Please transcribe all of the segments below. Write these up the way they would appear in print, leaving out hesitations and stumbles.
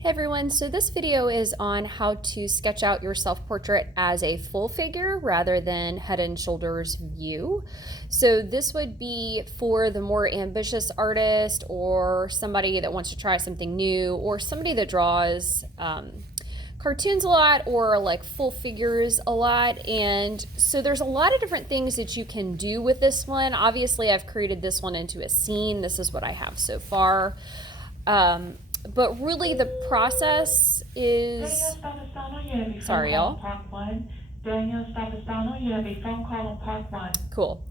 Hey everyone, so this video is on how to sketch out your self-portrait as a full figure rather than head and shoulders view. So this would be for the more ambitious artist or somebody that wants to try something new or somebody that draws cartoons a lot or like full figures a lot. And so there's a lot of different things that you can do with this one. Obviously, I've created this one into a scene. This is what I have so far. But really the process is, Daniel Stavastano, you have a phone sorry call on y'all, Park 1. Daniel Stavastano, you have a phone call on Park 1. cool.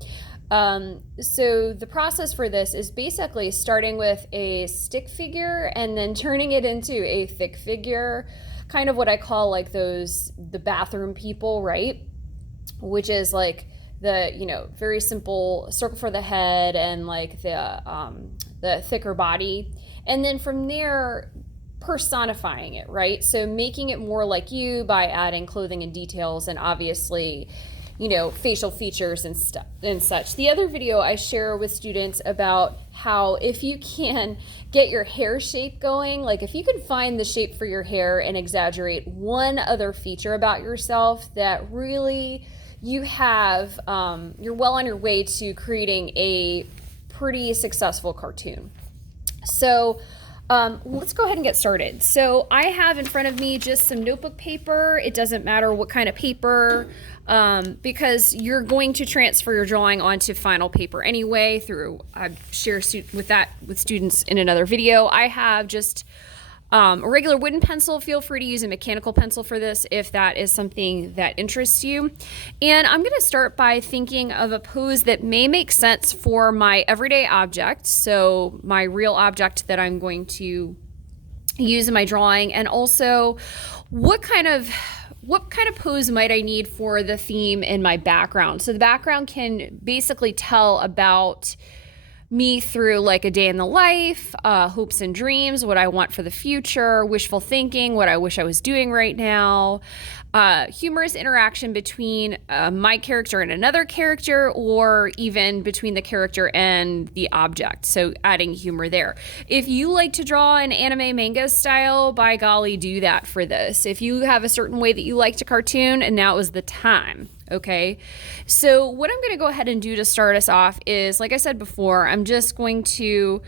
So the process for this is basically starting with a stick figure and then turning it into a thick figure, kind of what I call like the bathroom people, right? Which is like the very simple circle for the head and like the thicker body, and then from there personifying it, right? So making it more like you by adding clothing and details and obviously facial features and stuff and such. The other video I share with students about how if you can get your hair shape going, like if you can find the shape for your hair and exaggerate one other feature about yourself, that really you have you're well on your way to creating a pretty successful cartoon. So let's go ahead and get started. So I have in front of me just some notebook paper. It doesn't matter what kind of paper, because you're going to transfer your drawing onto final paper anyway. I share with students in another video. I have just a regular wooden pencil. Feel free to use a mechanical pencil for this if that is something that interests you. And I'm going to start by thinking of a pose that may make sense for my everyday object, so my real object that I'm going to use in my drawing, and also what kind of pose might I need for the theme in my background. So the background can basically tell about me through like a day in the life, hopes and dreams, what I want for the future, wishful thinking, what I wish I was doing right now, humorous interaction between my character and another character, or even between the character and the object. So adding humor there. If you like to draw in anime manga style, by golly, do that for this. If you have a certain way that you like to cartoon, and now is the time. Okay, so what I'm going to go ahead and do to start us off is, like I said before, I'm just going to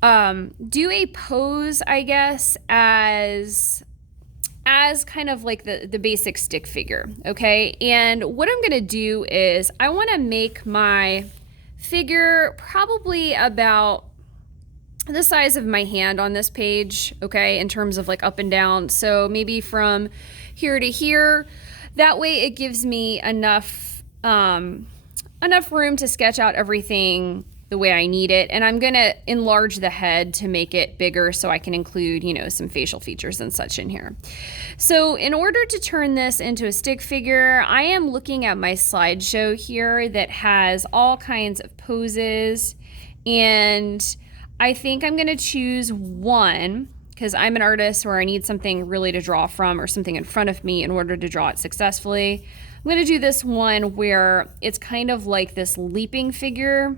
do a pose, I guess, as kind of like the basic stick figure. Okay, and what I'm going to do is I want to make my figure probably about the size of my hand on this page, okay, in terms of like up and down. So maybe from here to here. That way it gives me enough room to sketch out everything the way I need it. And I'm going to enlarge the head to make it bigger so I can include, some facial features and such in here. So in order to turn this into a stick figure, I am looking at my slideshow here that has all kinds of poses. And I think I'm going to choose one, because I'm an artist where I need something really to draw from or something in front of me in order to draw it successfully. I'm going to do this one where it's kind of like this leaping figure.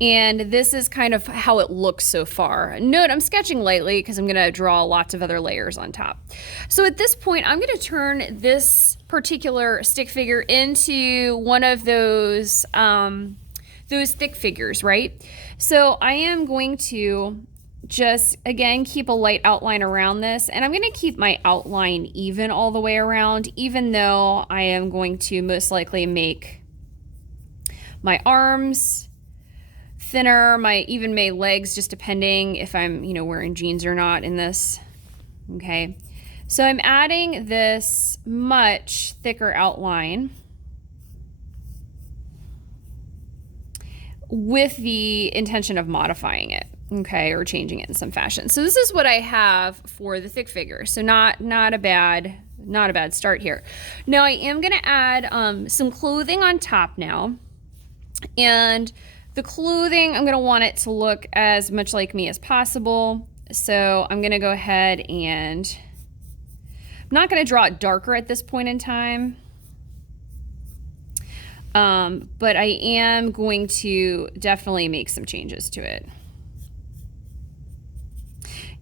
And this is kind of how it looks so far. Note, I'm sketching lightly because I'm going to draw lots of other layers on top. So at this point, I'm going to turn this particular stick figure into one of those thick figures, right? So I am going to just, again, keep a light outline around this, and I'm going to keep my outline even all the way around, even though I am going to most likely make my arms thinner, even my legs, just depending if I'm, wearing jeans or not in this. Okay, so I'm adding this much thicker outline with the intention of modifying it, okay, or changing it in some fashion. So this is what I have for the thick figure. So not a bad start here. Now I am going to add some clothing on top now, and the clothing, I'm going to want it to look as much like me as possible. So I'm going to go ahead and I'm not going to draw it darker at this point in time. But I am going to definitely make some changes to it.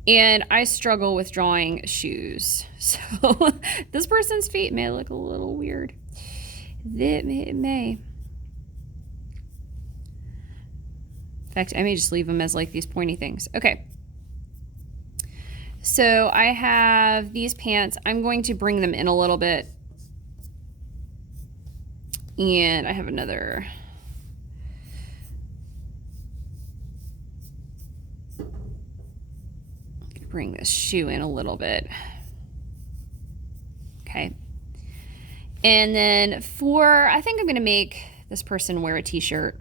And I struggle with drawing shoes. So this person's feet may look a little weird. It may. In fact, I may just leave them as like these pointy things. Okay. So I have these pants. I'm going to bring them in a little bit. And I have another. Bring this shoe in a little bit. Okay. And then I think I'm going to make this person wear a t-shirt.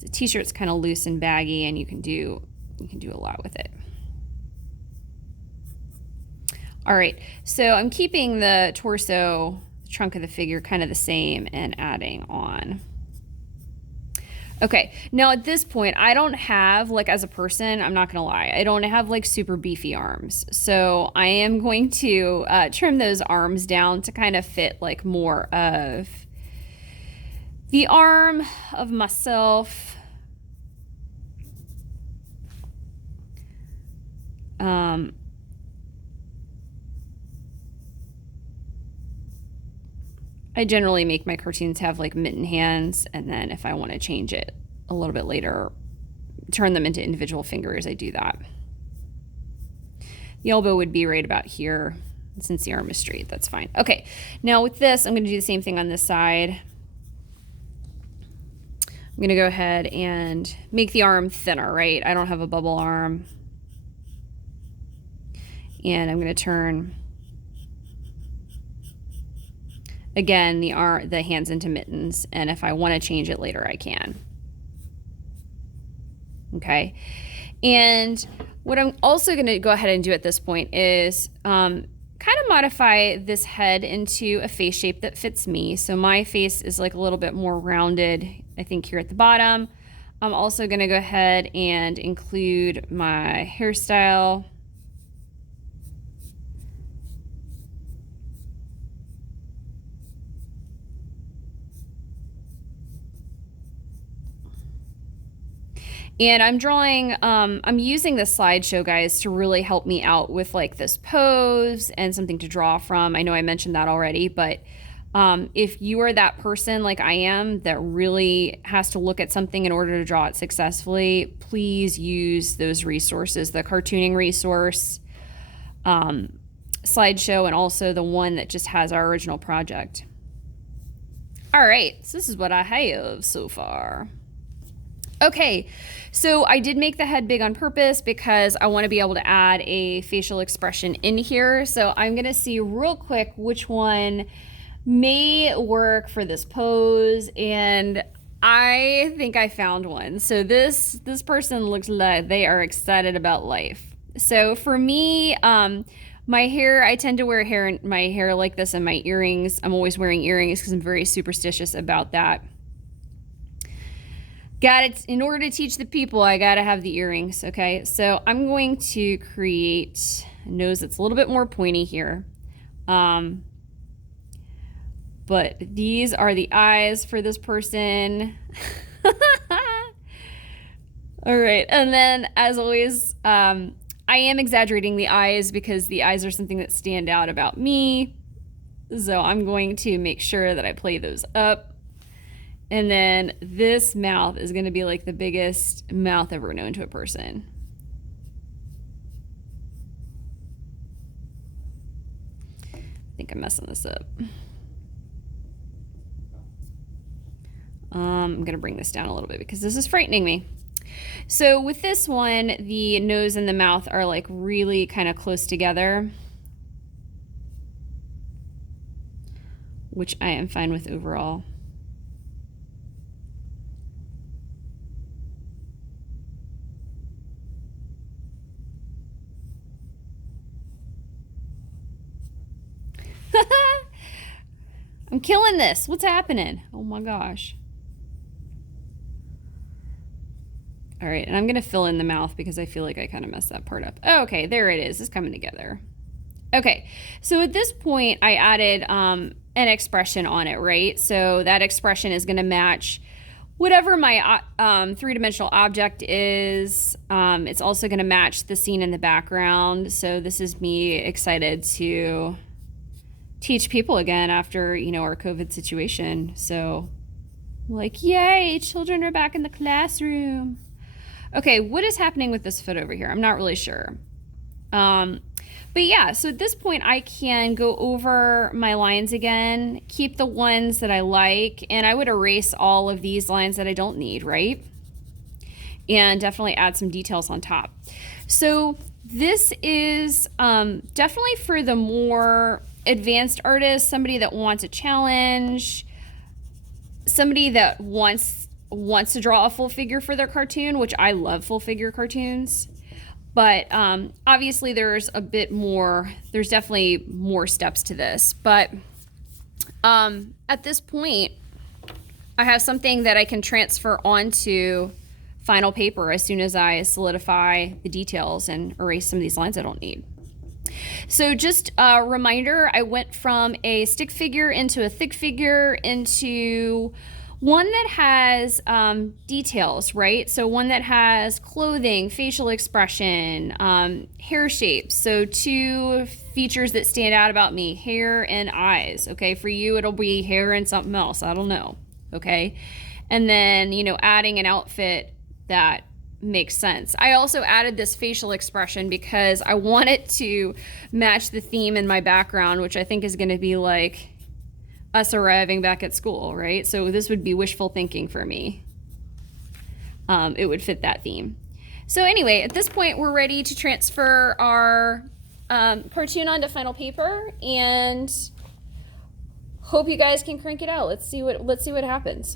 The t-shirt's kind of loose and baggy, and you can do a lot with it. All right, so I'm keeping the torso, the trunk of the figure kind of the same and adding on. Okay, now at this point, I don't have, like, as a person, I'm not gonna lie, I don't have like super beefy arms. So I am going to trim those arms down to kind of fit like more of the arm of myself. I generally make my cartoons have like mitten hands, and then if I want to change it a little bit later, turn them into individual fingers, I do that. The elbow would be right about here. Since the arm is straight, that's fine. Okay, now with this, I'm going to do the same thing on this side. I'm going to go ahead and make the arm thinner, right? I don't have a bubble arm. And I'm going to turn, again, the hands into mittens. And if I want to change it later, I can. Okay. And what I'm also going to go ahead and do at this point is kind of modify this head into a face shape that fits me. So my face is like a little bit more rounded, I think, here at the bottom. I'm also going to go ahead and include my hairstyle. And I'm drawing, I'm using this slideshow, guys, to really help me out with like this pose and something to draw from. I know I mentioned that already, but if you are that person like I am that really has to look at something in order to draw it successfully, please use those resources, the cartooning resource, slideshow, and also the one that just has our original project. All right, so this is what I have so far. Okay, so I did make the head big on purpose because I want to be able to add a facial expression in here. So I'm going to see real quick which one may work for this pose, and I think I found one. So this person looks like they are excited about life. So for me, my hair, I tend to wear my hair like this, and my earrings, I'm always wearing earrings because I'm very superstitious about that. In order to teach the people, I gotta have the earrings, okay? So I'm going to create a nose that's a little bit more pointy here. But these are the eyes for this person. All right, and then as always, I am exaggerating the eyes because the eyes are something that stand out about me. So I'm going to make sure that I play those up. And then this mouth is going to be like the biggest mouth ever known to a person. I think I'm messing this up. I'm going to bring this down a little bit because this is frightening me. So with this one, the nose and the mouth are like really kind of close together, which I am fine with overall. I'm killing this. What's happening? Oh my gosh. All right, and I'm gonna fill in the mouth because I feel like I kind of messed that part up. Oh, okay, there it is. It's coming together. Okay, so at this point, I added an expression on it, right? So that expression is gonna match whatever my three-dimensional object is. It's also going to match the scene in the background. So this is me excited to teach people again after, our COVID situation. So like, yay, children are back in the classroom. Okay, what is happening with this foot over here? I'm not really sure. But yeah, so at this point I can go over my lines again, keep the ones that I like, and I would erase all of these lines that I don't need, right? And definitely add some details on top. So this is definitely for the more advanced artist, somebody that wants a challenge, somebody that wants to draw a full figure for their cartoon, which I love full figure cartoons. But obviously there's definitely more steps to this. But at this point, I have something that I can transfer onto final paper as soon as I solidify the details and erase some of these lines I don't need. So just a reminder, I went from a stick figure into a thick figure into one that has details, right? So one that has clothing, facial expression, hair shapes. So two features that stand out about me, hair and eyes. Okay, for you it'll be hair and something else, I don't know. Okay, and then adding an outfit that makes sense. I also added this facial expression because I want it to match the theme in my background, which I think is going to be like us arriving back at school, right? So this would be wishful thinking for me. It would fit that theme. So anyway, at this point we're ready to transfer our cartoon onto final paper, and hope you guys can crank it out. Let's see what happens.